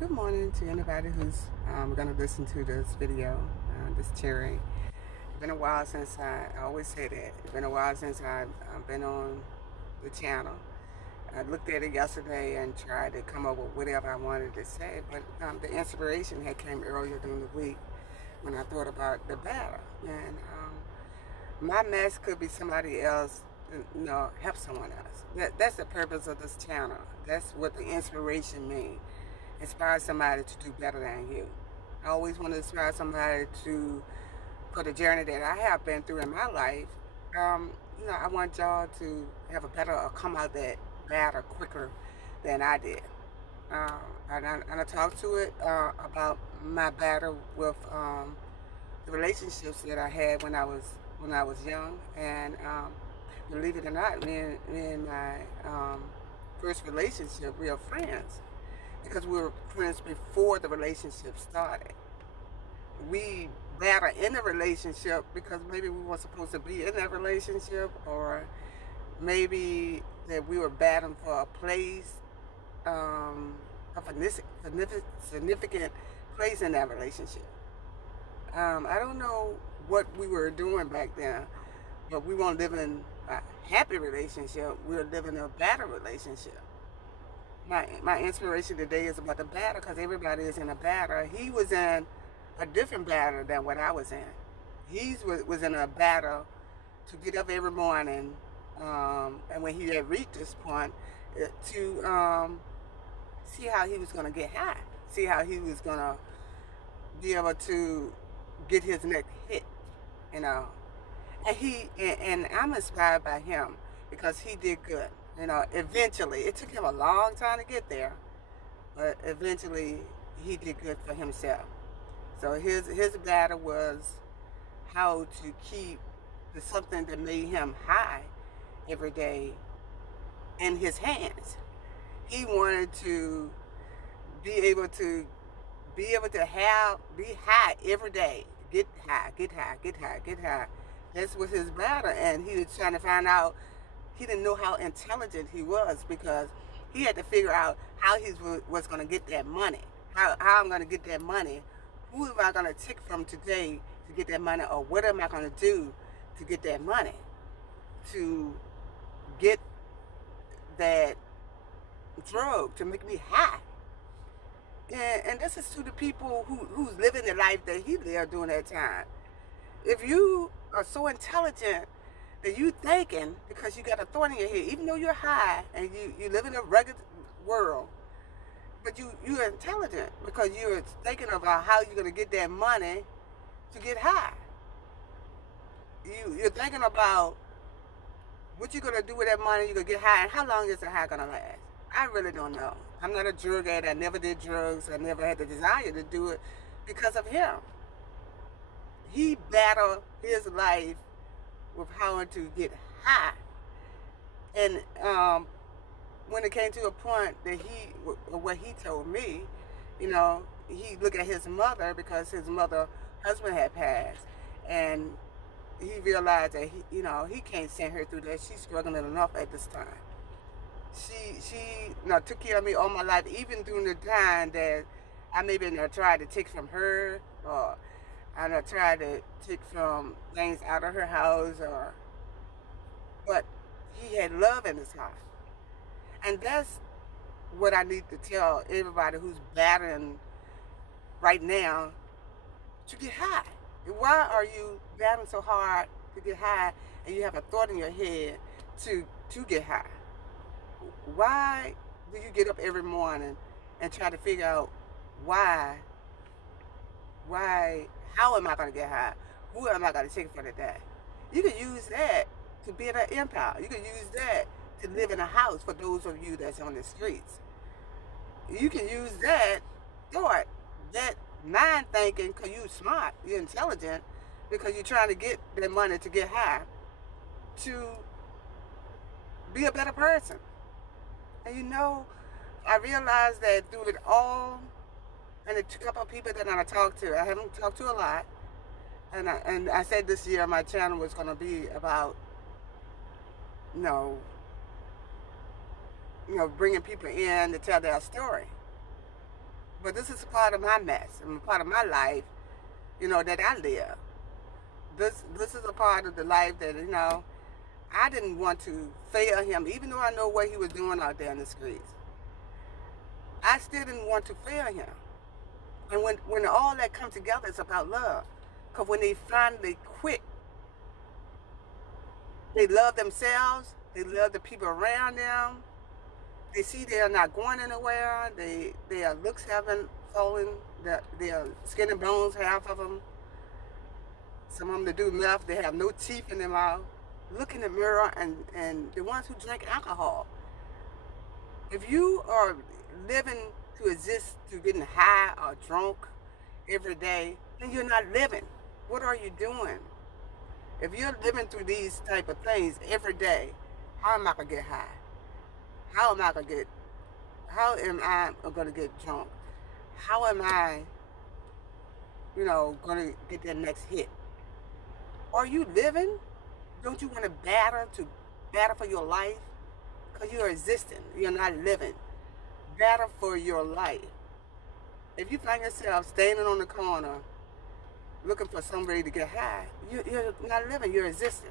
Good morning to anybody who's going to listen to this video, this Terry. It's been a while since I always say that. It's been a while since I've been on the channel. I looked at it yesterday and tried to come up with whatever I wanted to say, but the inspiration had came earlier during the week when I thought about the battle. And my mess could be somebody else, help someone else. That's the purpose of this channel. That's what the inspiration means. Inspire somebody to do better than you. I always want to inspire somebody for the journey that I have been through in my life. I want y'all to have a better, or come out that battle quicker than I did. And I talked to it about my battle with the relationships that I had when I was young, and believe it or not, me and my first relationship, we are friends because we were friends before the relationship started. We battled in the relationship because maybe we weren't supposed to be in that relationship, or maybe that we were battling for a place, a significant place in that relationship. I don't know what we were doing back then, but we weren't living a happy relationship. We were living a better relationship. My inspiration today is about the battle, because everybody is in a battle. He was in a different battle than what I was in. He was in a battle to get up every morning, and when he had reached this point, to see how he was going to get high, see how he was going to be able to get his next hit, you know. And I'm inspired by him because he did good. Eventually, it took him a long time to get there, but eventually he did good for himself. So his battle was how to keep the something that made him high every day in his hands. He wanted to be able to be high every day. Get high, get high, get high, get high. That's what his battle, and he was trying to find out. He didn't know how intelligent he was, because he had to figure out how he was going to get that money. How I'm going to get that money. Who am I going to take from today to get that money, or what am I going to do to get that money, to get that drug to make me high. And this is to the people who's living the life that he lived during that time. If you are so intelligent that you thinking, because you got a thought in your head, even though you're high and you live in a rugged world, but you're intelligent because you're thinking about how you're going to get that money to get high. You're thinking about what you're going to do with that money you're going to get high, and how long is the high going to last. I really don't know. I'm not a drug addict. I never did drugs. I never had the desire to do it because of him. He battled his life with how to get high. And when it came to a point that what he told me, he looked at his mother, because his husband had passed, and he realized that he can't send her through that. She's struggling enough at this time. She took care of me all my life, even during the time that I maybe tried to take from her, or I tried to take from things out of her house, but he had love in his heart. And that's what I need to tell everybody who's battling right now to get high. Why are you battling so hard to get high, and you have a thought in your head to get high? Why do you get up every morning and try to figure out how am I going to get high? Who am I going to take for the day? You can use that to build an empire. You can use that to live in a house for those of you that's on the streets. You can use that thought, that mind thinking, because you're smart, you're intelligent, because you're trying to get that money to get high, to be a better person. And I realized that through it all, and a couple of people that I talked to, I haven't talked to a lot, and I said this year my channel was going to be about, bringing people in to tell their story. But this is part of my mess and part of my life, that I live. This is a part of the life that, I didn't want to fail him, even though I know what he was doing out there in the streets. I still didn't want to fail him. And when all that comes together, it's about love. Because when they finally quit, they love themselves, they love the people around them, they see they're not going anywhere, their looks haven't fallen, their skin and bones, half of them, some of them that do left, they have no teeth in their mouth. Look in the mirror, and the ones who drink alcohol. If you are living to exist to getting high or drunk every day, then you're not living. What are you doing? If you're living through these type of things every day, how am I gonna get high? How am I gonna get drunk? How am I, gonna get that next hit? Are you living? Don't you want to battle for your life? Because you're existing, you're not living. Battle for your life. If you find yourself standing on the corner looking for somebody to get high, you're not living, you're existing.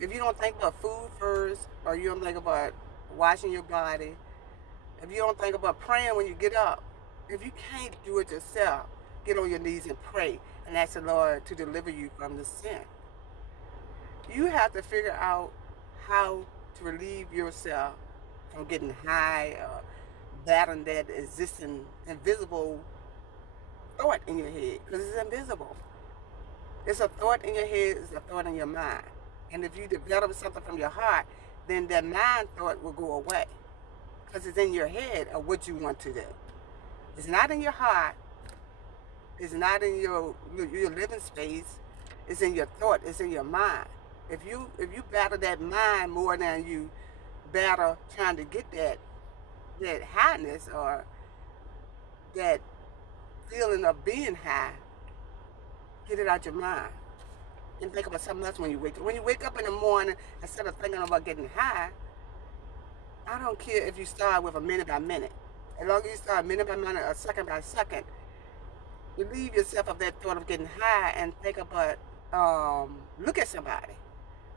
If you don't think about food first, or you don't think about washing your body, if you don't think about praying when you get up, if you can't do it yourself, get on your knees and pray and ask the Lord to deliver you from the sin. You have to figure out how to relieve yourself from getting high or battling that existing invisible thought in your head, because it's invisible. It's a thought in your head, it's a thought in your mind. And if you develop something from your heart, then that mind thought will go away, because it's in your head of what you want to do. It's not in your heart. It's not in your living space. It's in your thought. It's in your mind. If you battle that mind more than you battle trying to get that highness or that feeling of being high, get it out your mind and think about something else when you wake up. When you wake up in the morning, instead of thinking about getting high, I don't care if you start with a minute by minute. As long as you start minute by minute or second by second, relieve yourself of that thought of getting high and think about, look at somebody.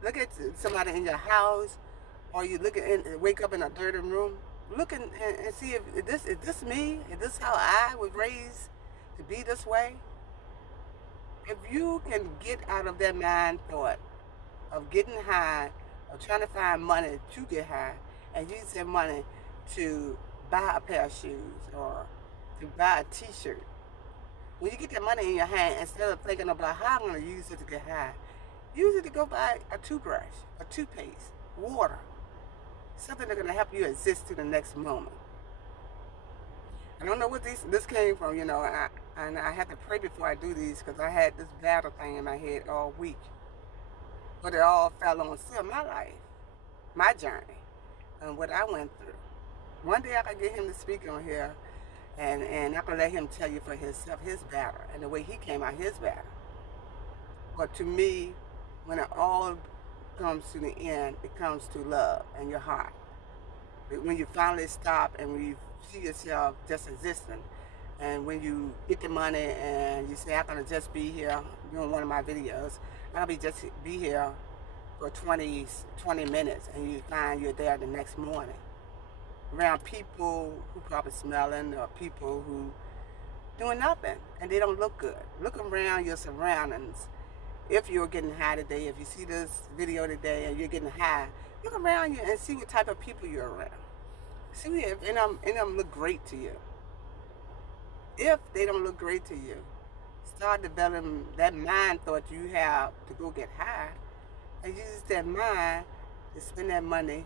Look at somebody in your house, or you wake up in a dirty room. Look and see if is this me? Is this how I was raised to be this way? If you can get out of that mind thought of getting high, or trying to find money to get high, and use that money to buy a pair of shoes or to buy a t-shirt. When you get that money in your hand, instead of thinking about how I'm going to use it to get high, use it to go buy a toothbrush, a toothpaste, water, something that's going to help you exist to the next moment. I don't know what this came from, and I had to pray before I do these, because I had this battle thing in my head all week. But it all fell on still my life, my journey, and what I went through. One day I could get him to speak on here, and I could let him tell you for himself his battle and the way he came out his battle. But to me, when it all comes to the end, it comes to love and your heart. When you finally stop and when you see yourself just existing, and when you get the money and you say, I'm gonna just be here doing one of my videos, I'll just be here for 20 minutes, and you find you're there the next morning around people who probably smelling, or people who doing nothing and they don't look good. Look around your surroundings. If you're getting high today, if you see this video today and you're getting high, look around you and see what type of people you're around. See if any of them look great to you. If they don't look great to you, start developing that mind thought you have to go get high, and use that mind to spend that money.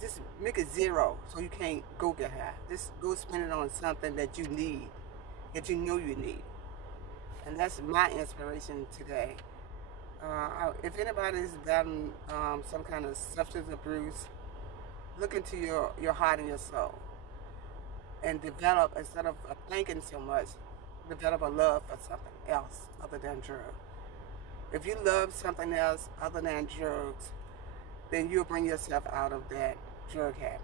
Just make it zero so you can't go get high. Just go spend it on something that you need, that you know you need. And that's my inspiration today. If anybody's battling some kind of substance abuse, look into your heart and your soul. And develop, instead of thinking so much, develop a love for something else other than drugs. If you love something else other than drugs, then you'll bring yourself out of that drug habit.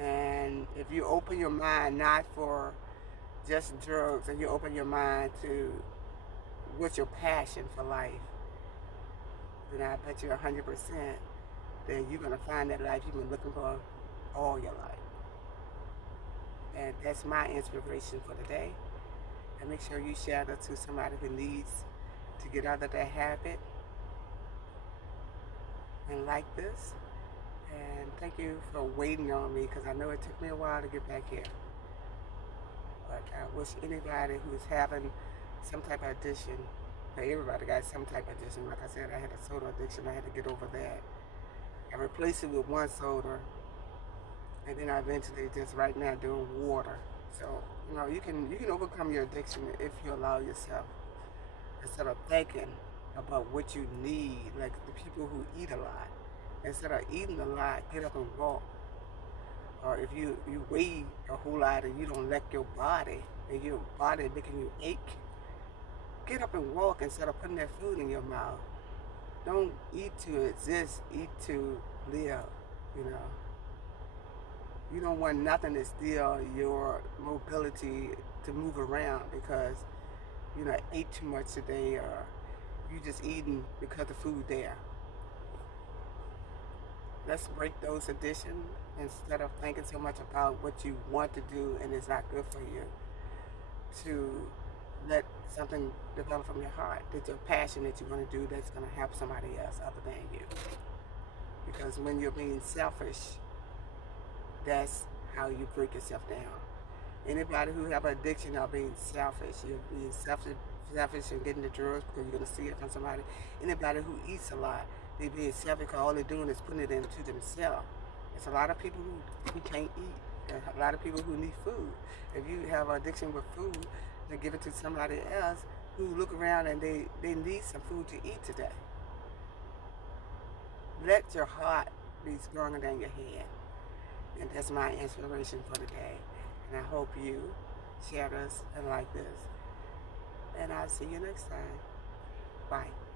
And if you open your mind not for just drugs, and you open your mind to what's your passion for life, then I bet you 100% that you're going to find that life you've been looking for all your life. And that's my inspiration for today. And make sure you share that to somebody who needs to get out of that habit and like this. And thank you for waiting on me, because I know it took me a while to get back here. But I wish anybody who's having some type of addiction, everybody got some type of addiction. Like I said, I had a soda addiction. I had to get over that. I replaced it with one soda, and then I eventually just right now doing water. So, you know, you can overcome your addiction if you allow yourself, instead of thinking about what you need, like the people who eat a lot. Instead of eating a lot, get up and walk. Or if you weigh a whole lot and you don't let your body, and your body making you ache, get up and walk instead of putting that food in your mouth. Don't eat to exist, eat to live, you know. You don't want nothing to steal your mobility to move around because, you know, ate too much today, or you just eating because the food there. Let's break those addictions instead of thinking so much about what you want to do and it's not good for you. To let something develop from your heart, that's your passion that you want to do, that's going to help somebody else other than you. Because when you're being selfish, that's how you break yourself down. Anybody who have addiction are being selfish. You're being selfish and getting the drugs because you're going to see it from somebody. Anybody who eats a lot, they being selfish because all they're doing is putting it into themselves. There's a lot of people who can't eat. There's a lot of people who need food. If you have an addiction with food, then give it to somebody else who look around and they need some food to eat today. Let your heart be stronger than your head. And that's my inspiration for today. And I hope you share this and like this. And I'll see you next time. Bye.